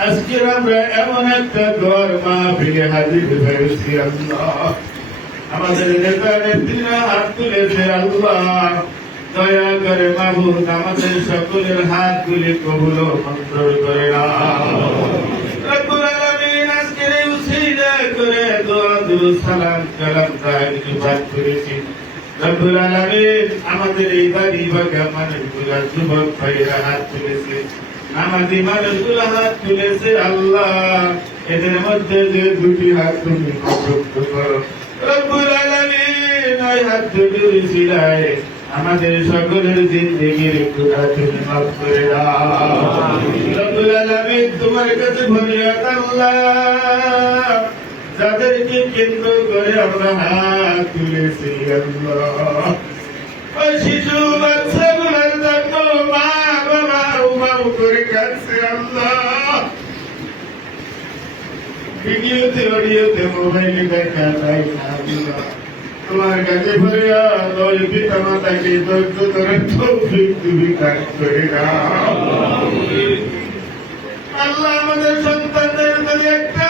আজকের আমরা এমন একটা ঘর মা ফিরে হাজির হয়েছি আমাদের নেতা নেত্রীরা হাত তুলেছে আল্লাহ দয়া করে মাবুদ আমাদের সকলের হাত গুলি কবুল মঞ্জুর করে আজকের করে দোয়া আলামিন আমাদের এই বাড়ি বাগা মানুষগুলা যুবক ভাইয়েরা হাত তুলেছে নামাজি মানুষগুলা হাত তুলেছে আল্লাহ। এদের মধ্যে যে দুটি হাত তুমি কবুল করো। রব্বুল আলামিন ওই হাত দুটি উসিলায় আমাদের সকলের জিন্দগির গুনাহ তুমি মাফ করে দাও। রব্বুল আলামিন তোমার কাছে ফরিয়াদ আল্লাহ। যাদেরকে কেন্দ্র করে আমরা হাত তুলেছি আল্লাহ। ওই শিশু বাচ্চাগুলোর জন্য মা বাবা উমাও করে কাছে আল্লাহ। ভিডিওতে অডিওতে মোবাইলে দেখা যায় না তোমার কাছে ফরিয়াদ ওই পিতা মাতাকে ধৈর্য ধরে তৌফিক তুমি কাজ করে দাও। আল্লাহ আমাদের সন্তানদের যদি একটা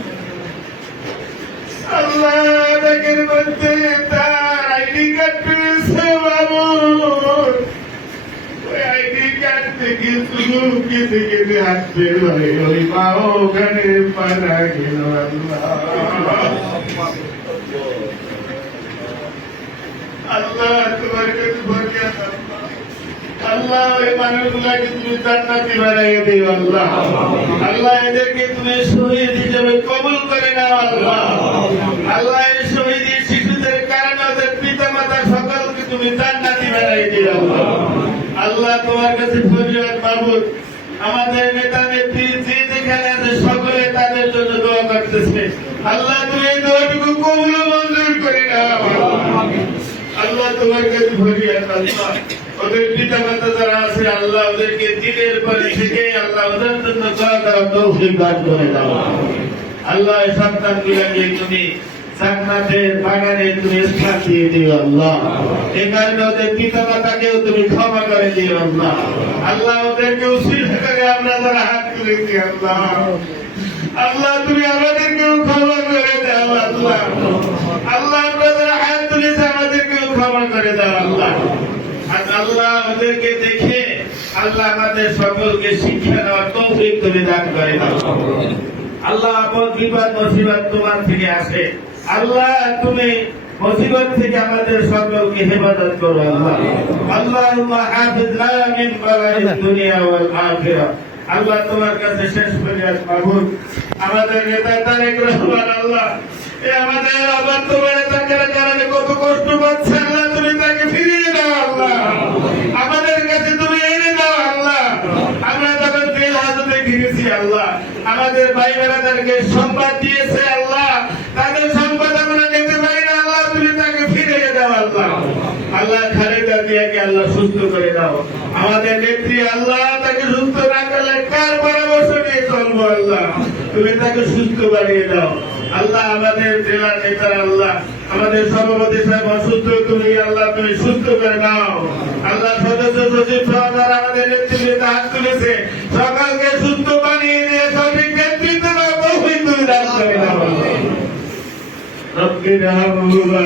থেকে কেঁদে হাত বের হয়ে ওই মা ওখানে মারা গেল আল্লাহ। তোমার কাছে ফরিয়াদ আল্লাহ ওই মানুষগুলাকে তুমি জান্নাতি বানাই দিও, আল্লাহ। আল্লাহ এদেরকে তুমি শিশুদের কারণে ওদের পিতা মাতা সকলকে তুমি জান্নাতি বানাই দিও আল্লাহ তোমার কাছে ফরিয়াদ মাবুদ। আমাদের নেতা নেত্রী, যে যেখানে আছে, সকলে তাদের জন্য দোয়া করতেছে। আল্লাহ, তুমি এই দোয়াটুকু কবুল মঞ্জুর করে নাও। আল্লাহ, তোমার কাছে ফরিয়াদ আল্লাহ ওদের পিতা মাতা যারা আছে, আল্লাহ ওদেরকে দিনের পরে থেকে আল্লাহ ওদের জন্য দোয়া করার তৌফিক দান করে দাও। আল্লাহ, এই গুলাকে তুমি জান্নাতের বাগানে তুমি স্থান দিও আল্লাহ। এই কারণে ওদের পিতা মাতাকেও তুমি ক্ষমা করে দিও আল্লাহ। আল্লাহ ওদেরকে উচিত করে আমরা যারা হাত তুলেছি আল্লাহ। আল্লাহ, তুমি আমাদেরকেও ক্ষমা করে দাও আল্লাহ। আল্লাহ, আমরা হাত তুলেছি, আমাদেরকেও ক্ষমা করে দাও আল্লাহ। আর আল্লাহ ওদেরকে দেখে আল্লাহ আমাদের সকলকে শিক্ষা দেওয়ার তৌফিক তুমি দান করে দাও। আল্লাহ আপদ বিপদ মুসিবত তোমার থেকে আসে। আল্লাহ, তুমি মুসিবত থেকে আমাদের সকলকে হেফাজত করো, আল্লাহ। আল্লাহুম্মা হাফিজনা মিন বালাইদ দুনিয়া ওয়াল আখিরাহ আল্লাহ তোমার কাছে শেষ ফরিয়াদ মাবুদ। আমাদের নেতা তারেক রহমান, আল্লাহ। এ আমাদের আবার তোমার নেতার কারণে কত কষ্ট পাচ্ছে, আল্লাহ, তুমি তাকে ফিরিয়ে দাও, আল্লাহ। আমাদের কাছে তুমি এনে দাও, আল্লাহ। আমরা তখন জেল হাজতে ঘিরেছি, আল্লাহ, আমাদের ভাই বোনেদেরকে সংবাদ দিয়েছে, আল্লাহ তাদের সংবাদ আমরা নিতে পারি না আল্লাহ তুমি তাকে ফিরিয়ে দাও আল্লাহ আল্লাহ খালেদা দিয়াকে আল্লাহ সুস্থ করে দাও? আমাদের নেত্রী আল্লাহ তাকে সুস্থ না করলে কার পরামর্শ নিয়ে চলবো আল্লাহ? তুমি তাকে সুস্থ বানিয়ে দাও। আল্লাহ, আমাদের জেলা নেতারা আল্লাহ, আমাদের সভাপতি সাহেব অসুস্থ, তুমি আল্লাহ, তুমি সুস্থ করে নাও। আল্লাহ, সদস্য সচিব সহকার আমাদের নেত্রী নেতা হাত তুলেছে। সকালকে সুস্থ বানিয়ে দিয়ে সঠিক নেতৃত্ব দাও তুমি দান করে দাও। রব্বির হাবুবা